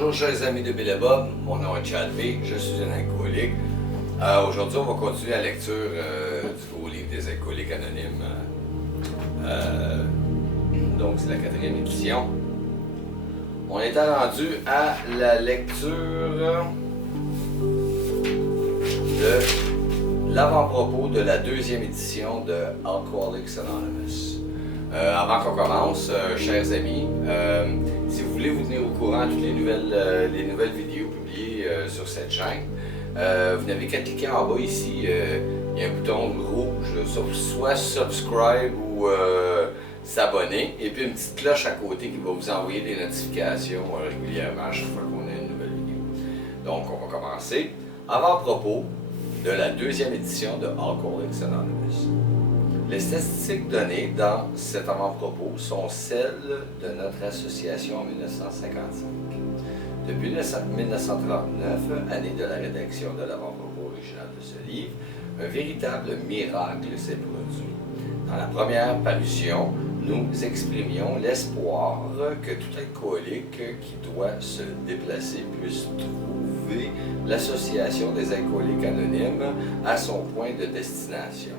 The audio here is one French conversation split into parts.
Bonjour chers amis de Bill et Bob, mon nom est Chad B, je suis un alcoolique. Aujourd'hui on va continuer la lecture du gros livre des alcooliques anonymes. Donc c'est la 4e édition. On est rendu à la lecture de l'avant-propos de la 2e édition de Alcoholics Anonymous. Avant qu'on commence, chers amis, si vous voulez vous tenir au courant de toutes les nouvelles vidéos publiées sur cette chaîne, vous n'avez qu'à cliquer en bas ici, il y a un bouton rouge, soit subscribe ou s'abonner, et puis une petite cloche à côté qui va vous envoyer des notifications régulièrement à chaque fois qu'on a une nouvelle vidéo. Donc on va commencer. Avant-propos de la 2e édition de Alcoholics Anonymous. Les statistiques données dans cet avant-propos sont celles de notre association en 1955. Depuis 1939, année de la rédaction de l'avant-propos original de ce livre, un véritable miracle s'est produit. Dans la première parution, nous exprimions l'espoir que tout alcoolique qui doit se déplacer puisse trouver l'association des alcooliques anonymes à son point de destination.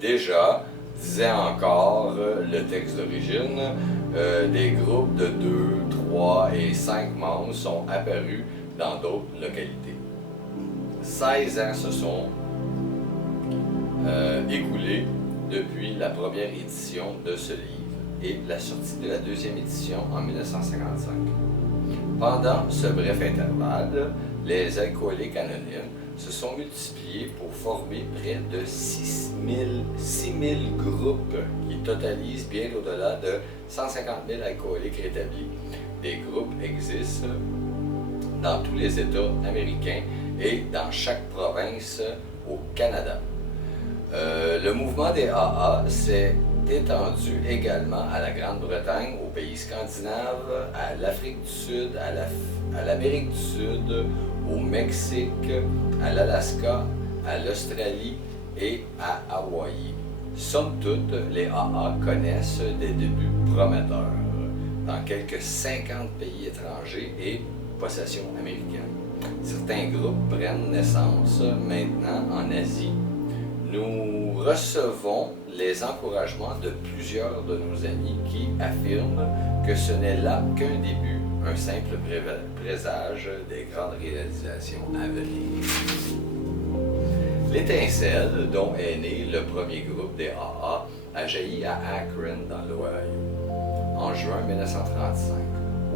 Déjà, disait encore le texte d'origine, des groupes de 2, 3 et 5 membres sont apparus dans d'autres localités. 16 ans se sont écoulés depuis la première édition de ce livre et la sortie de la 2e édition en 1955. Pendant ce bref intervalle, les alcooliques anonymes se sont multipliés pour former près de 6000 groupes qui totalisent bien au-delà de 150 000 alcooliques rétablis. Des groupes existent dans tous les États américains et dans chaque province au Canada. Le mouvement des AA s'est étendu également à la Grande-Bretagne, aux pays scandinaves, à l'Afrique du Sud, à l'Amérique du Sud, au Mexique, à l'Alaska, à l'Australie et à Hawaï. Somme toute, les AA connaissent des débuts prometteurs dans quelques 50 pays étrangers et possessions américaines. Certains groupes prennent naissance maintenant en Asie. Nous recevons les encouragements de plusieurs de nos amis qui affirment que ce n'est là qu'un début, un simple présage des grandes réalisations à venir. L'étincelle dont est né le premier groupe des AA a jailli à Akron dans l'Ohio en juin 1935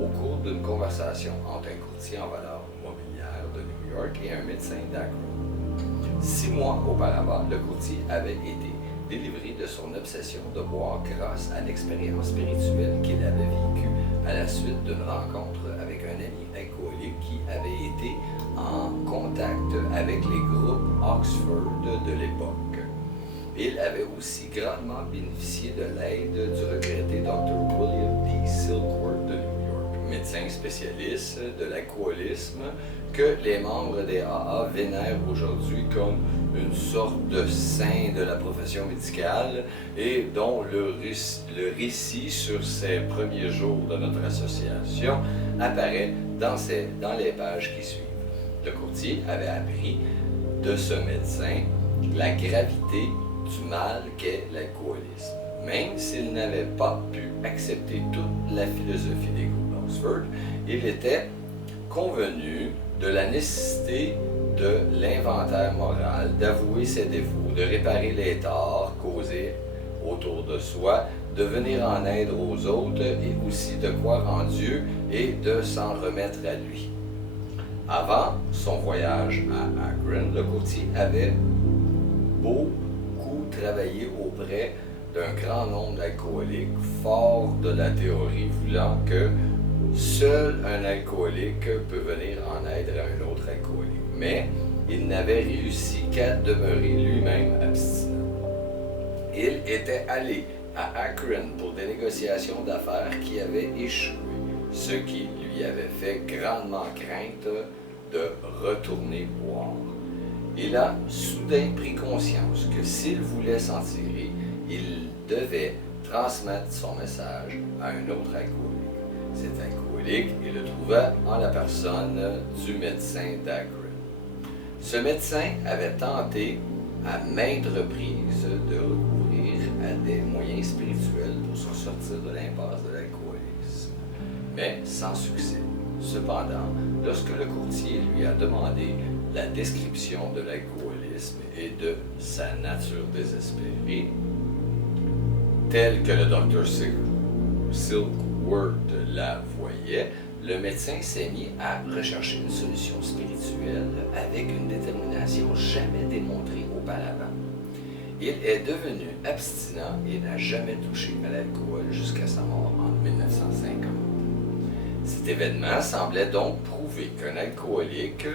au cours d'une conversation entre un courtier en valeurs mobilières de New York et un médecin d'Akron. 6 mois auparavant, le courtier avait été délivré de son obsession de boire grâce à l'expérience spirituelle qu'il avait vécue à la suite d'une rencontre avec un ami alcoolique qui avait été en contact avec les groupes Oxford de l'époque. Il avait aussi grandement bénéficié de l'aide du regretté Dr. William D. Silkworth de New York, médecin spécialiste de l'alcoolisme que les membres des AA vénèrent aujourd'hui comme une sorte de saint de la profession médicale et dont le récit sur ces premiers jours de notre association apparaît dans les pages qui suivent. Le courtier avait appris de ce médecin la gravité du mal qu'est l'alcoolisme. Même s'il n'avait pas pu accepter toute la philosophie des groupes d'Oxford, il était convenu de la nécessité de l'inventaire moral, d'avouer ses défauts, de réparer les torts causés autour de soi, de venir en aide aux autres et aussi de croire en Dieu et de s'en remettre à lui. Avant son voyage à Akron, le courtier avait beaucoup travaillé auprès d'un grand nombre d'alcooliques, fort de la théorie voulant que seul un alcoolique peut venir en aide à un autre alcoolique. Mais il n'avait réussi qu'à demeurer lui-même abstinent. Il était allé à Akron pour des négociations d'affaires qui avaient échoué, ce qui lui avait fait grandement craindre de retourner boire. Il a soudain pris conscience que s'il voulait s'en tirer, il devait transmettre son message à un autre alcoolique. Cet alcoolique, il le trouva en la personne du médecin d'Akron. Ce médecin avait tenté à maintes reprises de recourir à des moyens spirituels pour se sortir de l'impasse de l'alcoolisme, mais sans succès. Cependant, lorsque le courtier lui a demandé la description de l'alcoolisme et de sa nature désespérée, telle que le Dr. Silkworth la voyait, le médecin s'est mis à rechercher une solution spirituelle avec une détermination jamais démontrée auparavant. Il est devenu abstinent et n'a jamais touché à l'alcool jusqu'à sa mort en 1950. Cet événement semblait donc prouver qu'un alcoolique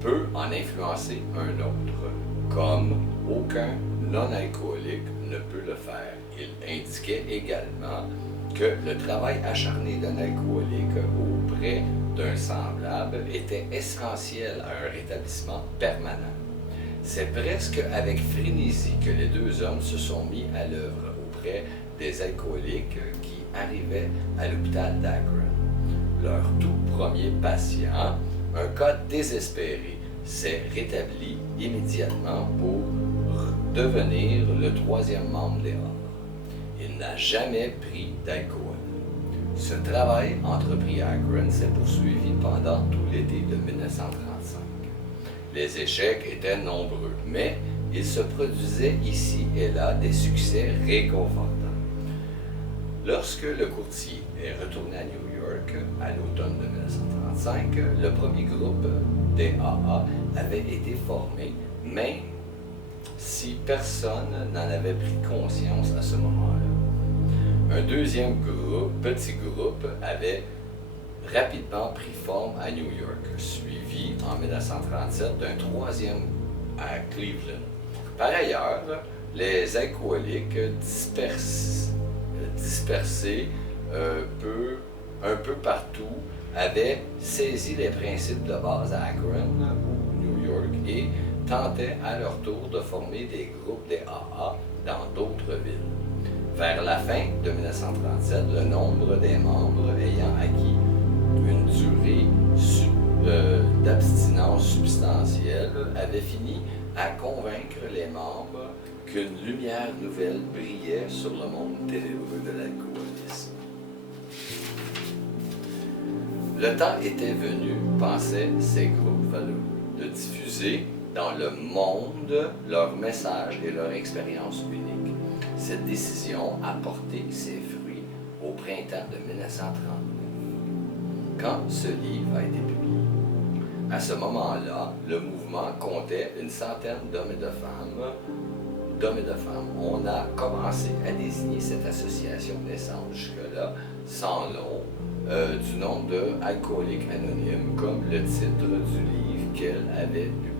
peut en influencer un autre, comme aucun non-alcoolique ne peut le faire. Il indiquait également que le travail acharné d'un alcoolique auprès d'un semblable était essentiel à un rétablissement permanent. C'est presque avec frénésie que les deux hommes se sont mis à l'œuvre auprès des alcooliques qui arrivaient à l'hôpital d'Akron. Leur tout premier patient, un cas désespéré, s'est rétabli immédiatement pour devenir le troisième membre des A. Il n'a jamais pris d'alcool. Ce travail entrepris à Akron s'est poursuivi pendant tout l'été de 1935. Les échecs étaient nombreux, mais il se produisait ici et là des succès réconfortants. Lorsque le courtier est retourné à New York à l'automne de 1935, le premier groupe des AA avait été formé, même si personne n'en avait pris conscience à ce moment-là. Un deuxième groupe, petit groupe, avait rapidement pris forme à New York, suivi en 1937 d'un troisième à Cleveland. Par ailleurs, les alcooliques dispersés un peu partout avaient saisi les principes de base à Akron ou New York et tentaient à leur tour de former des groupes des AA dans d'autres villes. Vers la fin de 1937, le nombre des membres ayant acquis une durée d'abstinence substantielle avait fini à convaincre les membres qu'une lumière nouvelle brillait sur le monde ténébreux de l'alcoolisme. Le temps était venu, pensaient ces groupes valeureux, de diffuser dans le monde leur message et leur expérience unique. Cette décision a porté ses fruits au printemps de 1939, quand ce livre a été publié. À ce moment-là, le mouvement comptait une centaine d'hommes et de femmes. On a commencé à désigner cette association naissante jusque-là, sans nom, du nom de Alcooliques Anonymes, comme le titre du livre qu'elle avait publié.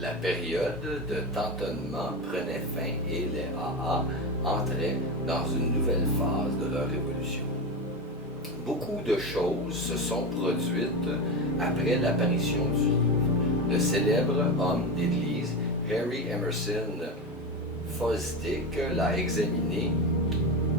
La période de tâtonnement prenait fin et les AA entraient dans une nouvelle phase de leur évolution. Beaucoup de choses se sont produites après l'apparition du livre. Le célèbre homme d'Église, Harry Emerson Fosdick, l'a examiné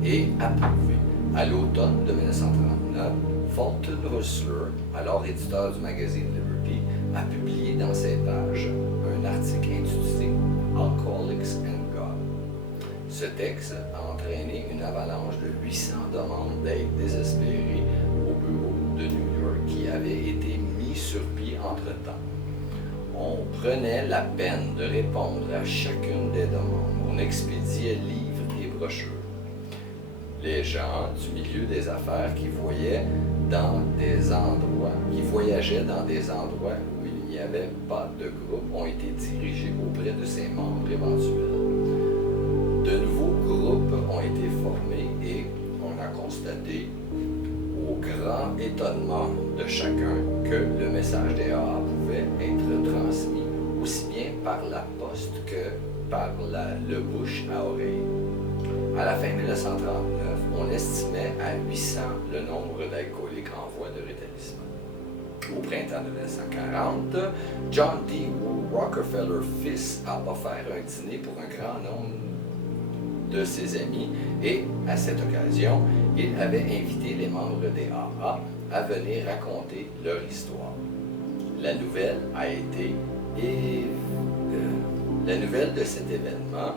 et approuvé. À l'automne de 1939, Fulton Russler, alors éditeur du magazine Liberty, a publié dans ses pages un article intitulé Alcoholics and God. Ce texte a entraîné une avalanche de 800 demandes d'aide désespérées au bureau de New York qui avaient été mis sur pied entre-temps. On prenait la peine de répondre à chacune des demandes. On expédiait livres et brochures. Les gens du milieu des affaires qui voyageaient dans des endroits où il n'y avait pas de groupe ont été dirigés auprès de ses membres éventuels. De nouveaux groupes ont été formés et on a constaté, au grand étonnement de chacun, que le message des AA pouvait être transmis aussi bien par la poste que par le bouche à oreille. À la fin 1939, on estimait à 800 le nombre d'alcooliques en voie de rétablissement. Au printemps de 1940, John D. Rockefeller fils a offert un dîner pour un grand nombre de ses amis et, à cette occasion, il avait invité les membres des AA à venir raconter leur histoire. La nouvelle de cet événement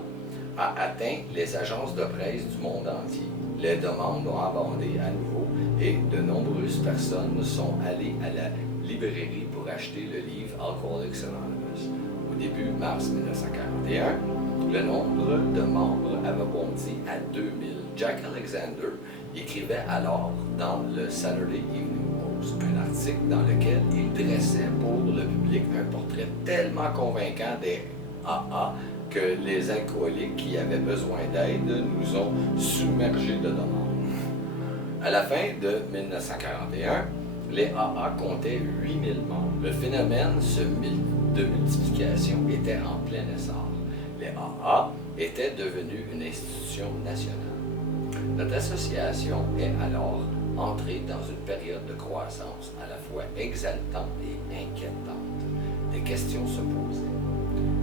a atteint les agences de presse du monde entier. Les demandes ont abondé à nouveau et de nombreuses personnes sont allées à la librairie pour acheter le livre Alcoholics Anonymous. Au début mars 1941, le nombre de membres avait bondi à 2000. Jack Alexander écrivait alors dans le Saturday Evening Post un article dans lequel il dressait pour le public un portrait tellement convaincant des AA que les alcooliques qui avaient besoin d'aide nous ont submergés de demandes. À la fin de 1941, les AA comptaient 8000 membres. Le phénomène de multiplication était en plein essor. Les AA étaient devenus une institution nationale. Notre association est alors entrée dans une période de croissance à la fois exaltante et inquiétante. Des questions se posaient.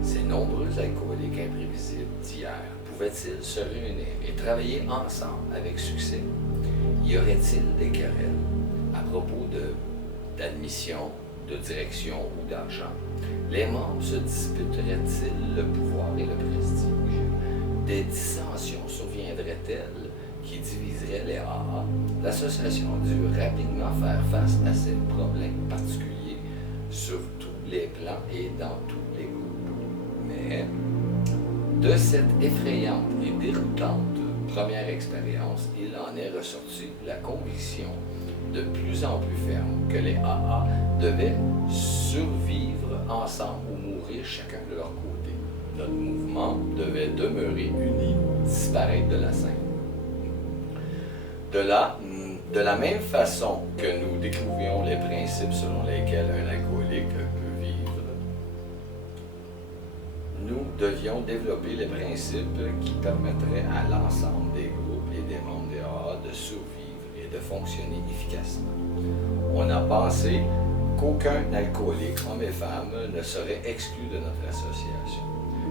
Ces nombreux alcooliques imprévisibles d'hier pouvaient-ils se réunir et travailler ensemble avec succès? Y aurait-il des querelles à propos d'admission, de direction ou d'argent? Les membres se disputeraient-ils le pouvoir et le prestige? Des dissensions surviendraient-elles qui diviseraient les AA? L'association a dû rapidement faire face à ces problèmes particuliers sur tous les plans et dans tous les groupes. Mais de cette effrayante et déroutante première expérience, il en est ressorti la conviction de plus en plus ferme que les AA devaient survivre ensemble ou mourir chacun de leur côté. Notre mouvement devait demeurer uni ou disparaître de la scène. De la même façon que nous découvrions les principes selon lesquels un alcoolique peut vivre, nous devions développer les principes qui permettraient à l'ensemble des groupes et des membres des AA de survivre et de fonctionner efficacement. On a pensé qu'aucun alcoolique, homme et femme, ne serait exclu de notre association,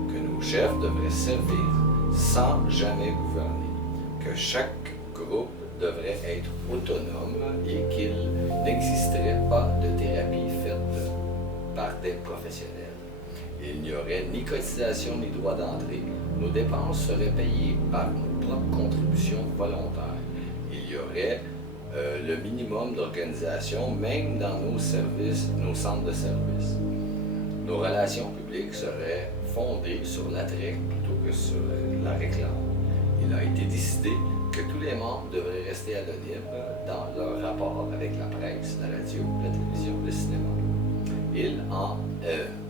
que nos chefs devraient servir sans jamais gouverner, que chaque groupe devrait être autonome et qu'il n'existerait pas de thérapie faite par des professionnels. Il n'y aurait ni cotisation ni droit d'entrée. Nos dépenses seraient payées par nos propres contributions volontaires. Il y aurait le minimum d'organisation, même dans nos centres de services. Nos relations publiques seraient fondées sur l'attrait plutôt que sur la réclame. Il a été décidé que tous les membres devraient rester anonymes dans leur rapport avec la presse, la radio, la télévision, le cinéma.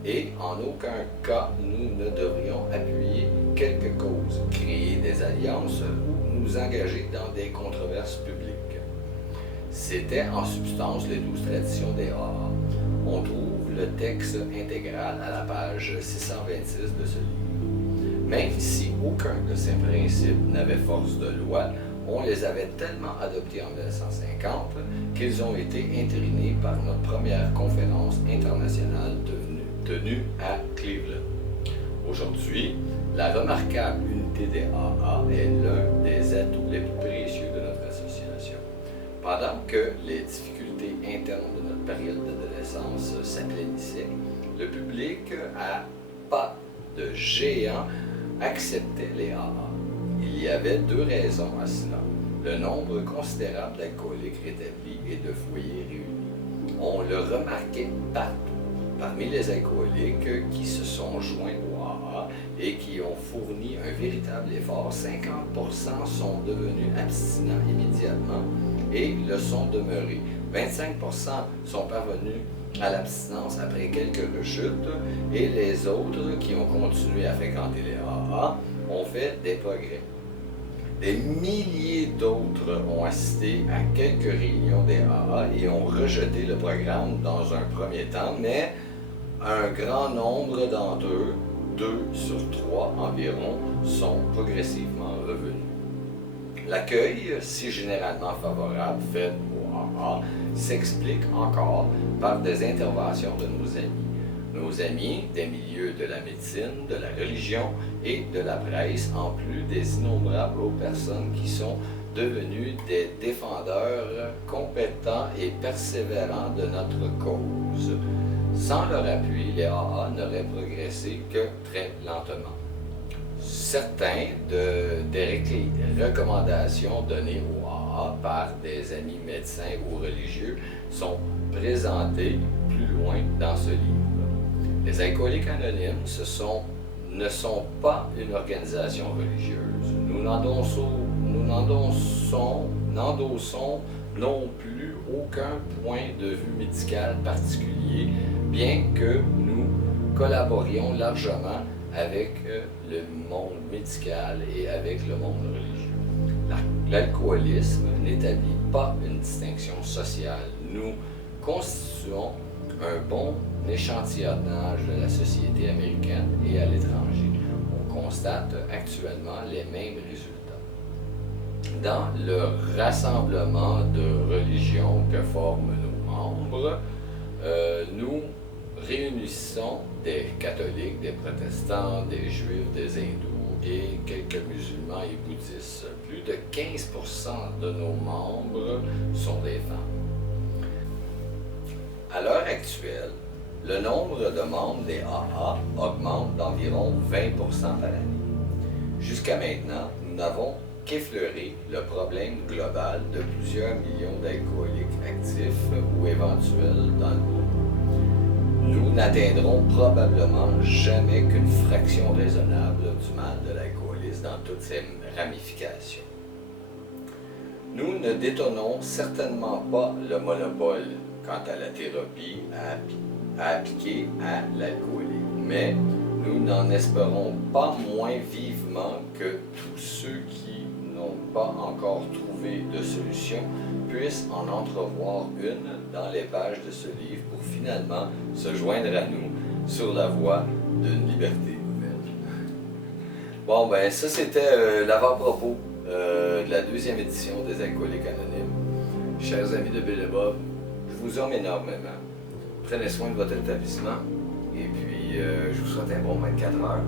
Et en aucun cas, nous ne devrions appuyer quelque cause, créer des alliances ou nous engager dans des controverses publiques. C'était en substance les 12 traditions des AA. On trouve le texte intégral à la page 626 de ce livre. Même si aucun de ces principes n'avait force de loi, on les avait tellement adoptés en 1950 qu'ils ont été entérinés par notre première conférence internationale tenue à Cleveland. Aujourd'hui, la remarquable unité des AA est l'un des atouts les plus précieux de notre association. Pendant que les difficultés internes de notre période d'adolescence s'aplénissaient, le public à pas de géant acceptait les AA. Il y avait deux raisons à cela. Le nombre considérable d'alcooliques rétablis et de foyers réunis. On le remarquait partout. Parmi les alcooliques qui se sont joints au AA et qui ont fourni un véritable effort, 50% sont devenus abstinents immédiatement et le sont demeurés. 25% sont parvenus à l'abstinence après quelques rechutes et les autres qui ont continué à fréquenter les AA ont fait des progrès. Des milliers d'autres ont assisté à quelques réunions des AA et ont rejeté le programme dans un premier temps, mais un grand nombre d'entre eux, 2 sur 3 environ, sont progressivement revenus. L'accueil, si généralement favorable fait au AA, s'explique encore par des interventions de nos amis. nos amis des milieux de la médecine, de la religion et de la presse, en plus des innombrables personnes qui sont devenues des défendeurs compétents et persévérants de notre cause. Sans leur appui, les AA n'auraient progressé que très lentement. Certains des recommandations données aux AA par des amis médecins ou religieux sont présentés plus loin dans ce livre. Les Alcooliques Anonymes ne sont pas une organisation religieuse. Nous n'endossons non plus aucun point de vue médical particulier, bien que nous collaborions largement avec le monde médical et avec le monde religieux. L'alcoolisme n'établit pas une distinction sociale. Nous constituons un bon échantillonnage de la société américaine et à l'étranger. On constate actuellement les mêmes résultats. Dans le rassemblement de religions que forment nos membres, nous réunissons des catholiques, des protestants, des juifs, des hindous et quelques musulmans et bouddhistes. Plus de 15% de nos membres sont des femmes. À l'heure actuelle, le nombre de membres des AA augmente d'environ 20% par année. Jusqu'à maintenant, nous n'avons qu'effleurer le problème global de plusieurs millions d'alcooliques actifs ou éventuels dans le monde. Nous n'atteindrons probablement jamais qu'une fraction raisonnable du mal de l'alcoolisme dans toutes ses ramifications. Nous ne détenons certainement pas le monopole quant à la thérapie à appliquer à l'alcoolique, mais nous n'en espérons pas moins vivement que tous ceux qui n'ont pas encore trouvé de solution puissent en entrevoir une dans les pages de ce livre pour finalement se joindre à nous sur la voie d'une liberté nouvelle. Bon, ben ça c'était l'avant-propos de la deuxième édition des Alcooliques Anonymes. Chers amis de Bill et Bob, je vous aime énormément. Prenez soin de votre établissement et puis je vous souhaite un bon 24 heures.